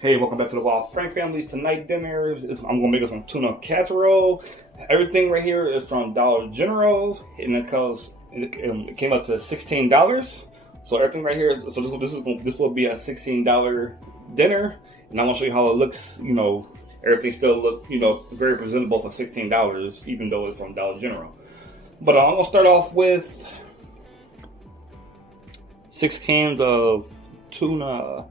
Hey, welcome back to the Wild Frank Family's tonight dinner. I'm gonna make us some tuna casserole. Everything right here is from Dollar General, and it came up to $16. So everything right here. So this will be a $16 dinner, and I'm gonna show you how it looks. Everything still look very presentable for $16, even though it's from Dollar General. But I'm gonna start off with 6 cans of tuna.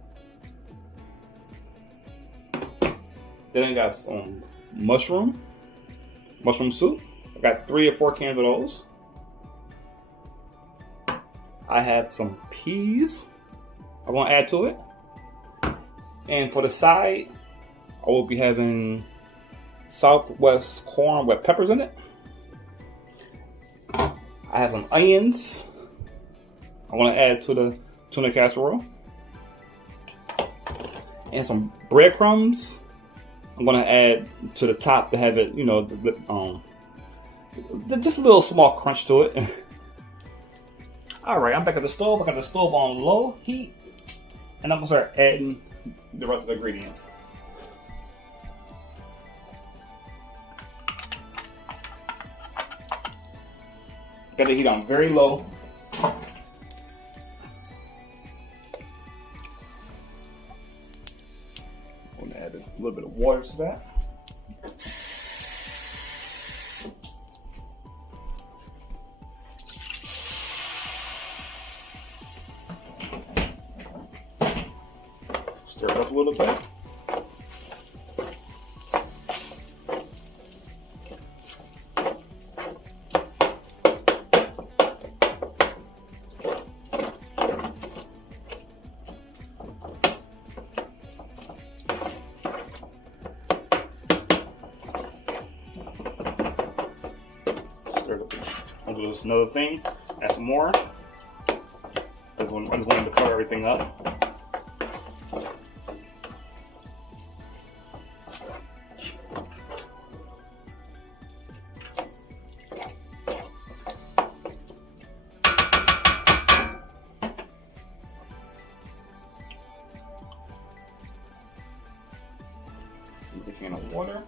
Then I got some mushroom soup. I got 3 or 4 cans of those. I have some peas I want to add to it. And for the side, I will be having Southwest corn with peppers in it. I have some onions I want to add to the tuna casserole. And some breadcrumbs I'm gonna add to the top to have it, just a little small crunch to it. All right, I'm back at the stove. I got the stove on low heat, and I'm gonna start adding the rest of the ingredients. Got the heat on very low. I'm gonna add a little bit of water to that. Stir it up a little bit. I'll do this another thing, add some more. I just wanted to cover everything up. A can of water.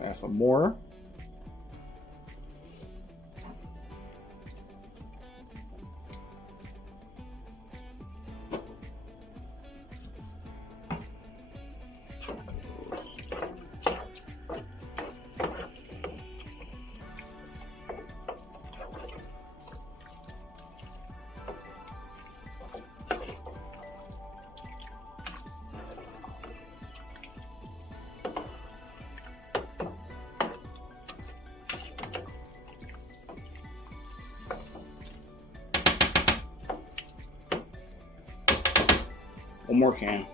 Add some more. One more can.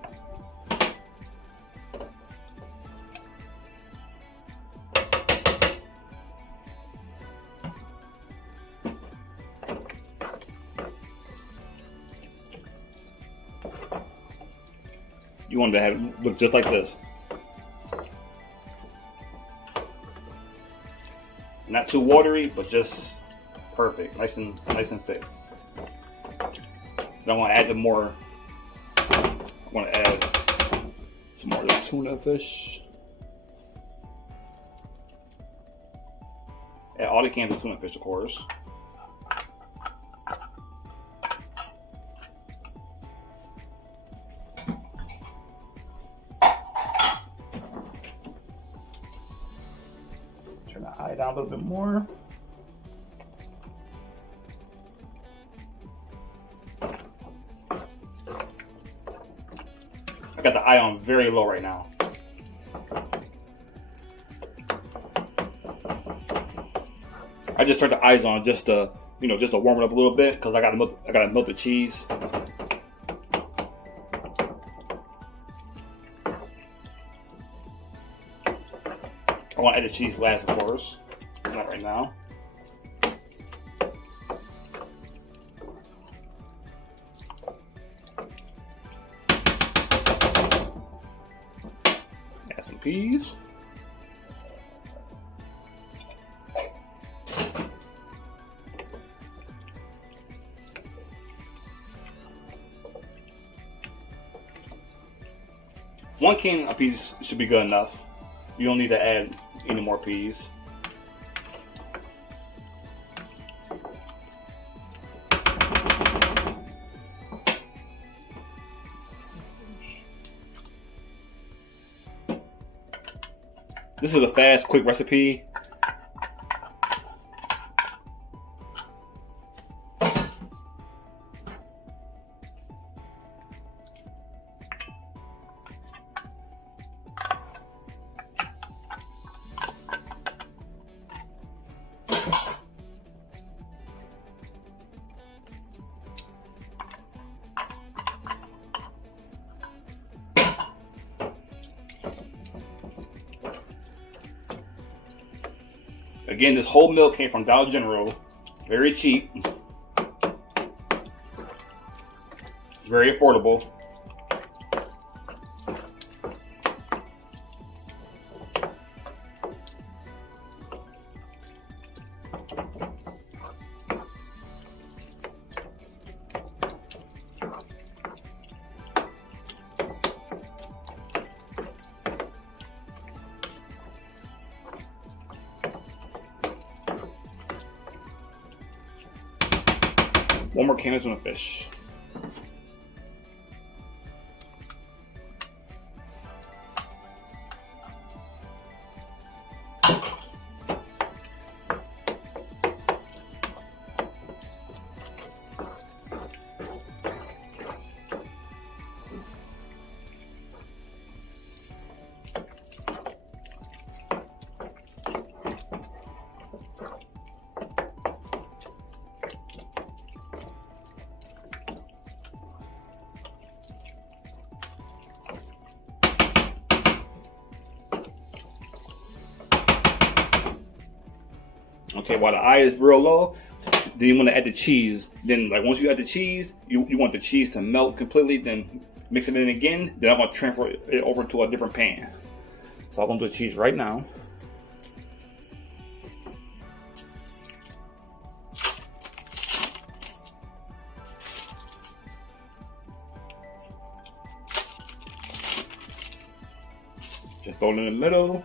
You want to have it look just like this. Not too watery, but just perfect, nice and thick. Then I want to add the more. I want to add some more of the tuna fish. Add all the cans of tuna fish, of course. Turn the eye down a little bit more. got the eye on very low right now. I just turned the eyes on just to, just to warm it up a little bit because I gotta melt the cheese. I want to add the cheese last, of course. Not right now. Add some peas. One can of peas should be good enough. You don't need to add any more peas. This is a fast, quick recipe. Again, this whole milk came from Dollar General. Very cheap. Very affordable. One more can of tuna fish. Okay, while the eye is real low, then you want to add the cheese. Then, like, once you add the cheese, you want the cheese to melt completely. Then mix it in again. Then I'm gonna transfer it over to a different pan. So I'm gonna do the cheese right now. Just throw it in the middle.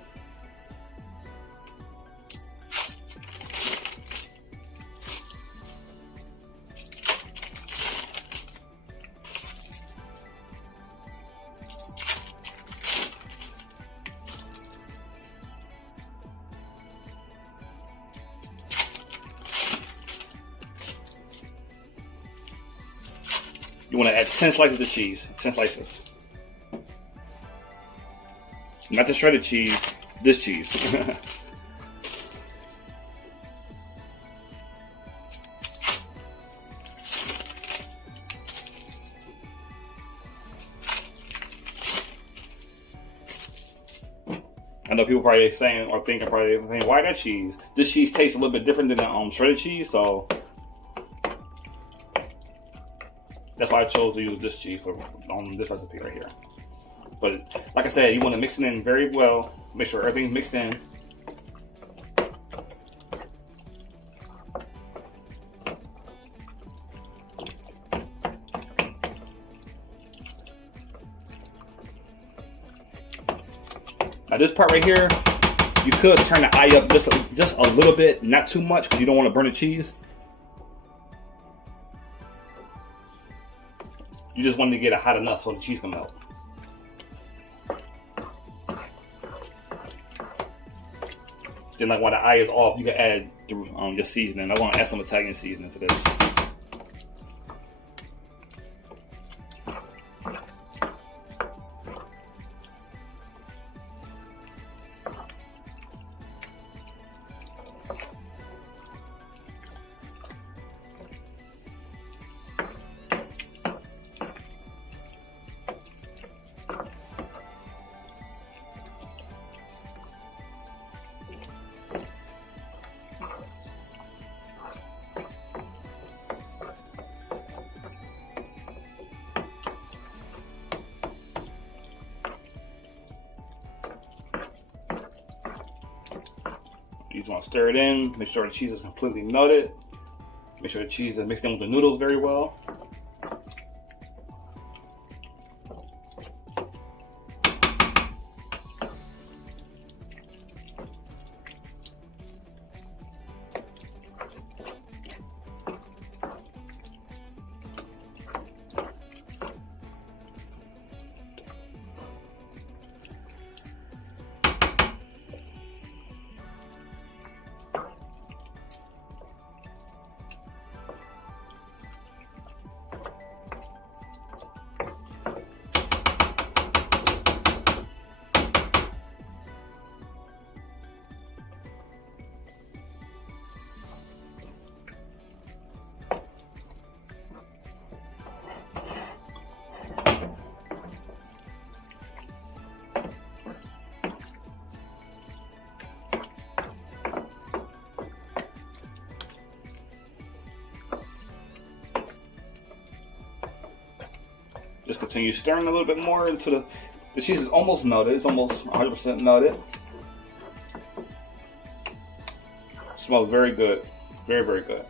You want to add 10 slices of cheese. 10 slices. Not the shredded cheese, this cheese. I know people probably saying or thinking why that cheese? This cheese tastes a little bit different than the shredded cheese, so that's why I chose to use this cheese on this recipe right here. But like I said, you want to mix it in very well. Make sure everything's mixed in. Now this part right here, you could turn the eye up just a little bit, not too much, because you don't want to burn the cheese. You just want to get it hot enough so the cheese can melt. Then, like, when the eye is off, you can add your seasoning. I want to add some Italian seasoning to this. You just want to stir it in, make sure the cheese is completely melted. Make sure the cheese is mixed in with the noodles very well. Just continue stirring a little bit more until the cheese is almost melted. It's almost 100% melted. Smells very good. Very, very good.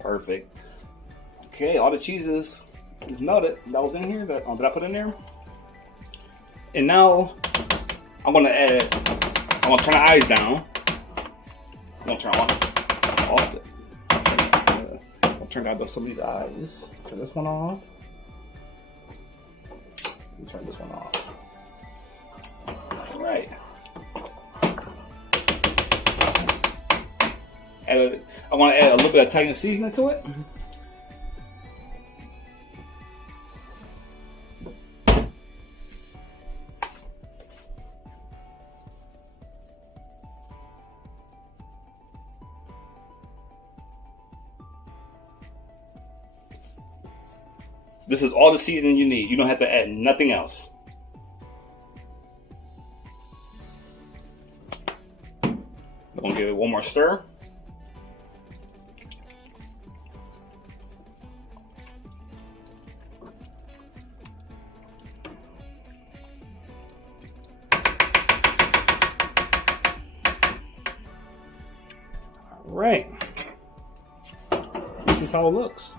Perfect. Okay, all the cheese is melted. That was in here. That I put in there. And now I'm gonna turn the eyes down. I'm gonna turn off it. I'll turn down some of these eyes. Turn this one off. Turn this one off. All right. I want to add a little bit of Italian seasoning to it. This is all the seasoning you need. You don't have to add nothing else. I'm going to give it one more stir. Right. This is how it looks.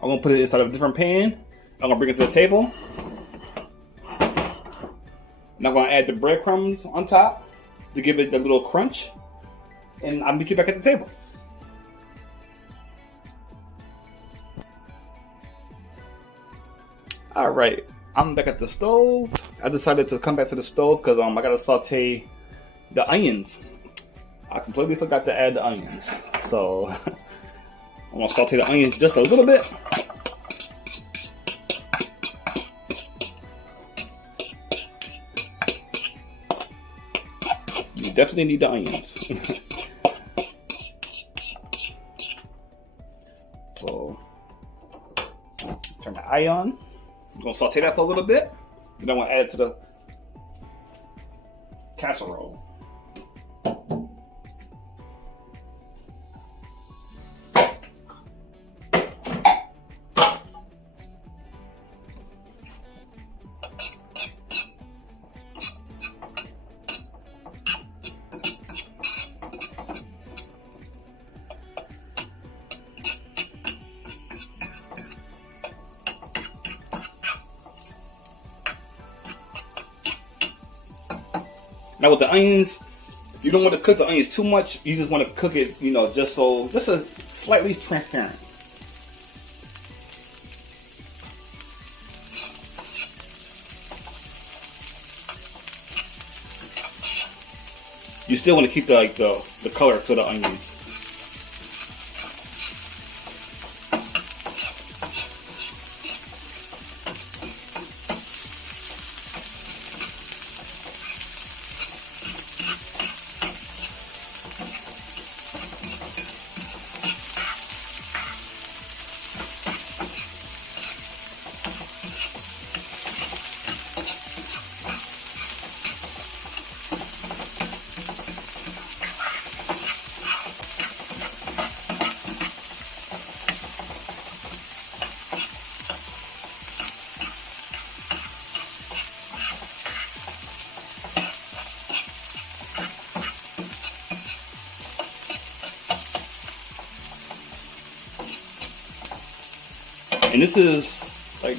I'm gonna put it inside of a different pan. I'm gonna bring it to the table. Now I'm gonna add the breadcrumbs on top to give it a little crunch. And I'll meet you back at the table. All right, I'm back at the stove. I decided to come back to the stove because I gotta saute the onions. I completely forgot to add the onions, so I'm gonna saute the onions just a little bit. You definitely need the onions. So turn the eye on. I'm gonna saute that for a little bit. Then I'm gonna add it to the casserole. Now with the onions, you don't want to cook the onions too much. You just want to cook it, you know, just a slightly transparent. You still want to keep the color to the onions. And this is like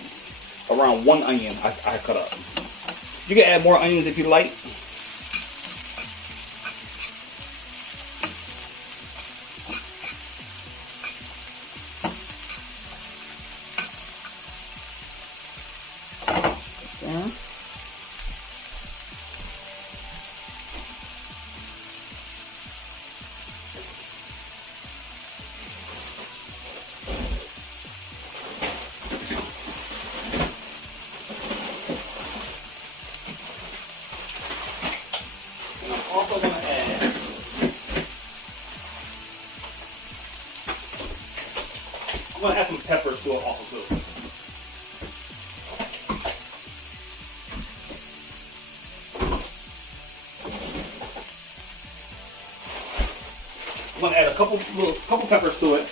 around 1 onion I cut up. You can add more onions if you like. Also going to add I'm going to add some peppers to it also too. I'm going to add a couple peppers to it.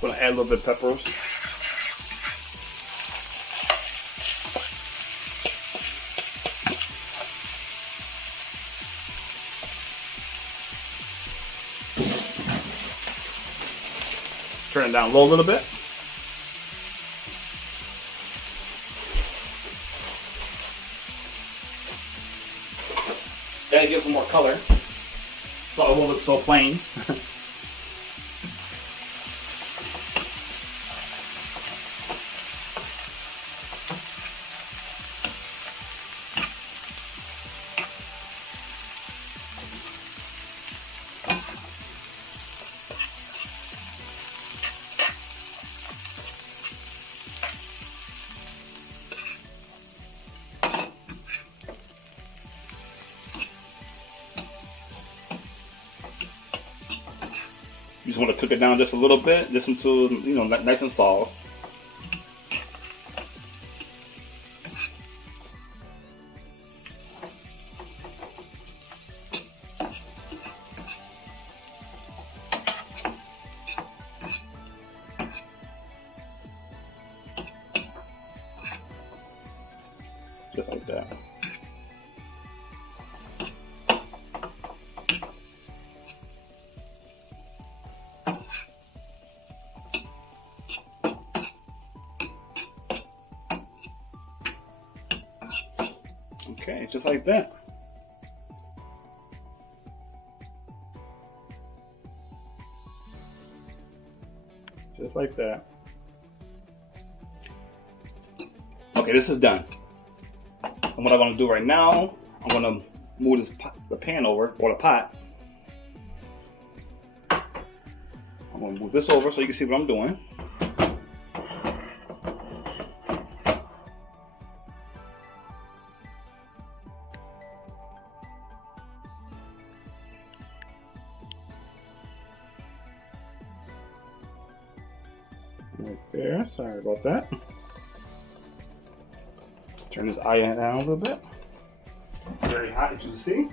I'm going to add a little bit of peppers. Turn it down low a little bit. That'll give some more color, so it won't look so plain. You just want to cook it down just a little bit, just until, you know, nice and soft. Just like that. Okay, just like that. Just like that. Okay, this is done. And what I'm going to do right now, I'm going to move the pan over, or the pot. I'm going to move this over so you can see what I'm doing. Right there, sorry about that. Turn this iron down a little bit. Very hot, as you can see.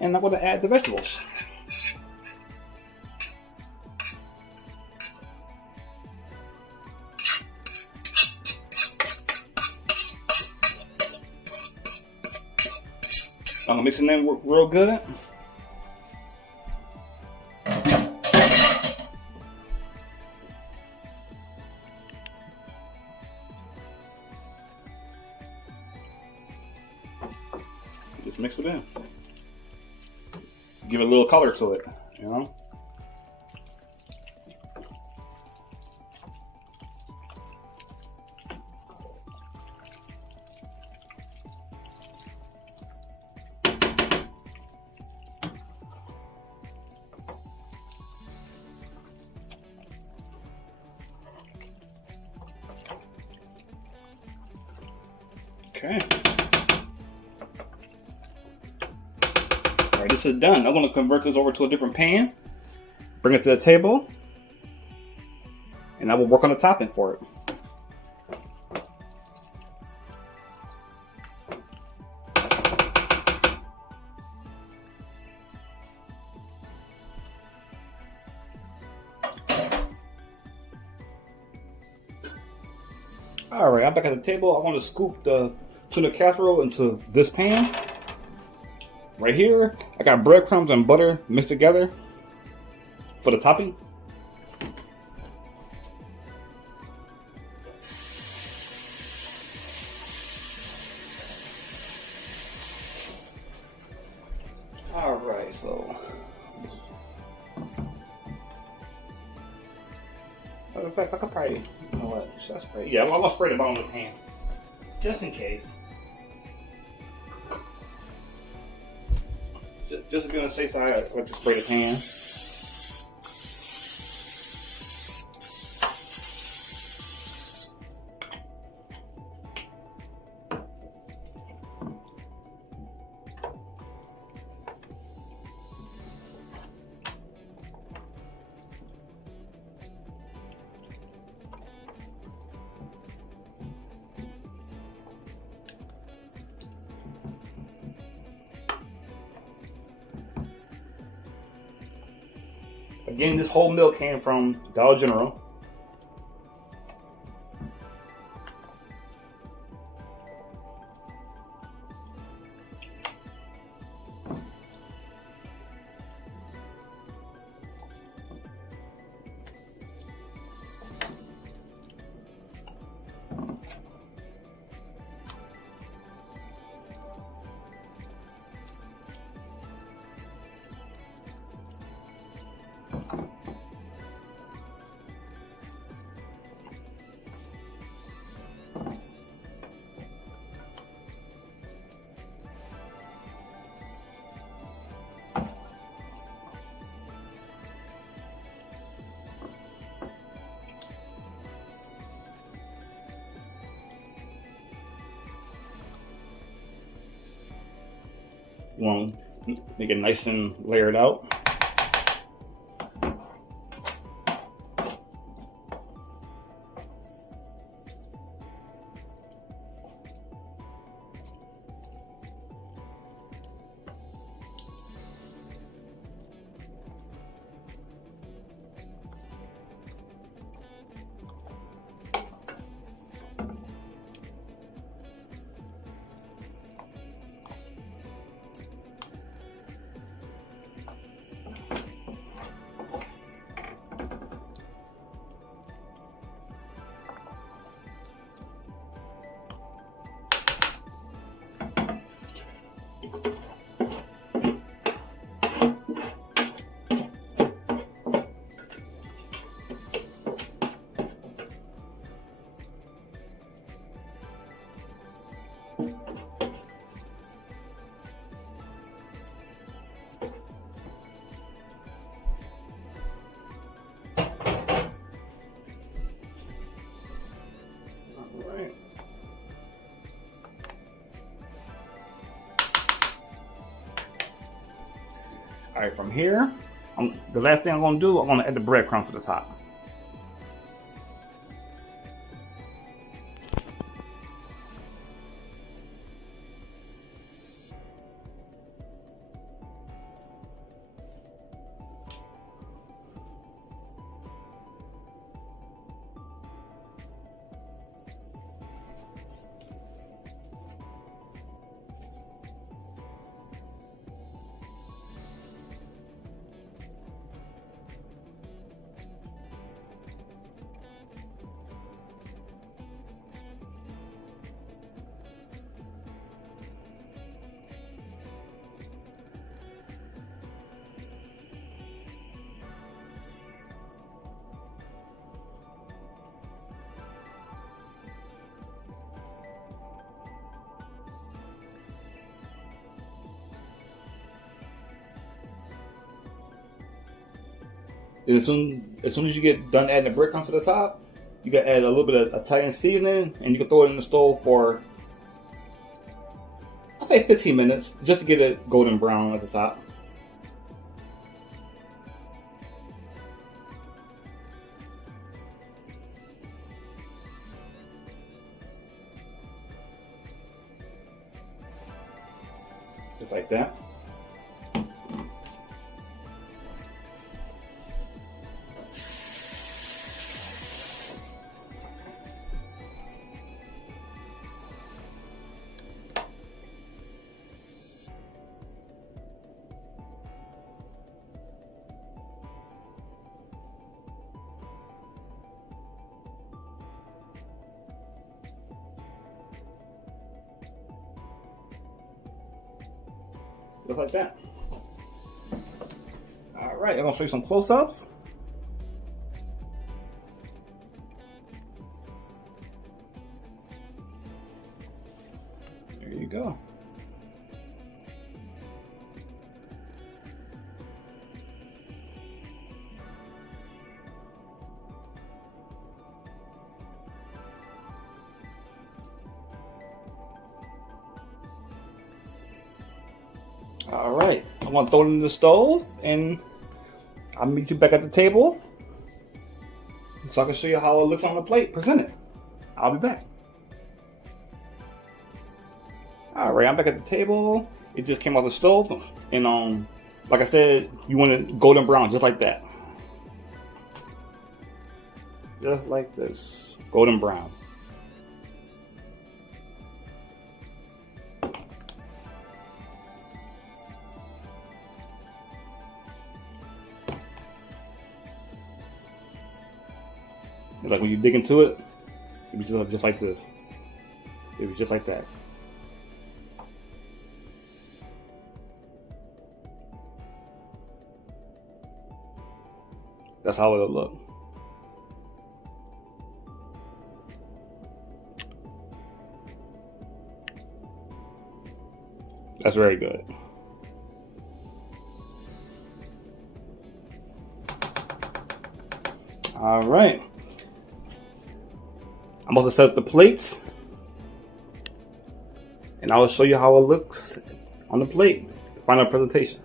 And I'm going to add the vegetables. I'm gonna mix it in real good. Just mix it in. Give it a little color to it, you know? Okay. All right, this is done. I'm going to convert this over to a different pan, bring it to the table, and I will work on the topping for it. All right, I'm back at the table. I want to scoop the tuna casserole into this pan. Right here, I got breadcrumbs and butter mixed together for the topping. All right, so matter of fact, I could probably, you know what, should I spray? Yeah, I'm gonna spray the bottom of the pan just in case. Just to be on the safe side, I like to spray the pan. Again, this whole meal came from Dollar General. You want to make it nice and layered out. All right, from here, the last thing I'm gonna do, I'm gonna add the breadcrumbs to the top. And as soon as you get done adding the breadcrumbs to the top, you gotta add a little bit of Italian seasoning, and you can throw it in the stove for, I'll say 15 minutes, just to get it golden brown at the top. Just like that. Just like that. All right, I'm gonna show you some close-ups. There you go. All right, I'm gonna throw it in the stove, and I'll meet you back at the table so I can show you how it looks on the plate presented. I'll be back. All right, I'm back at the table. It just came off the stove, and like I said, you want it golden brown, just like that, just like this, golden brown. Like when you dig into it, it be just like this. It be just like that. That's how it'll look. That's very good. All right. I'm about to set up the plates, and I will show you how it looks on the plate. Final presentation.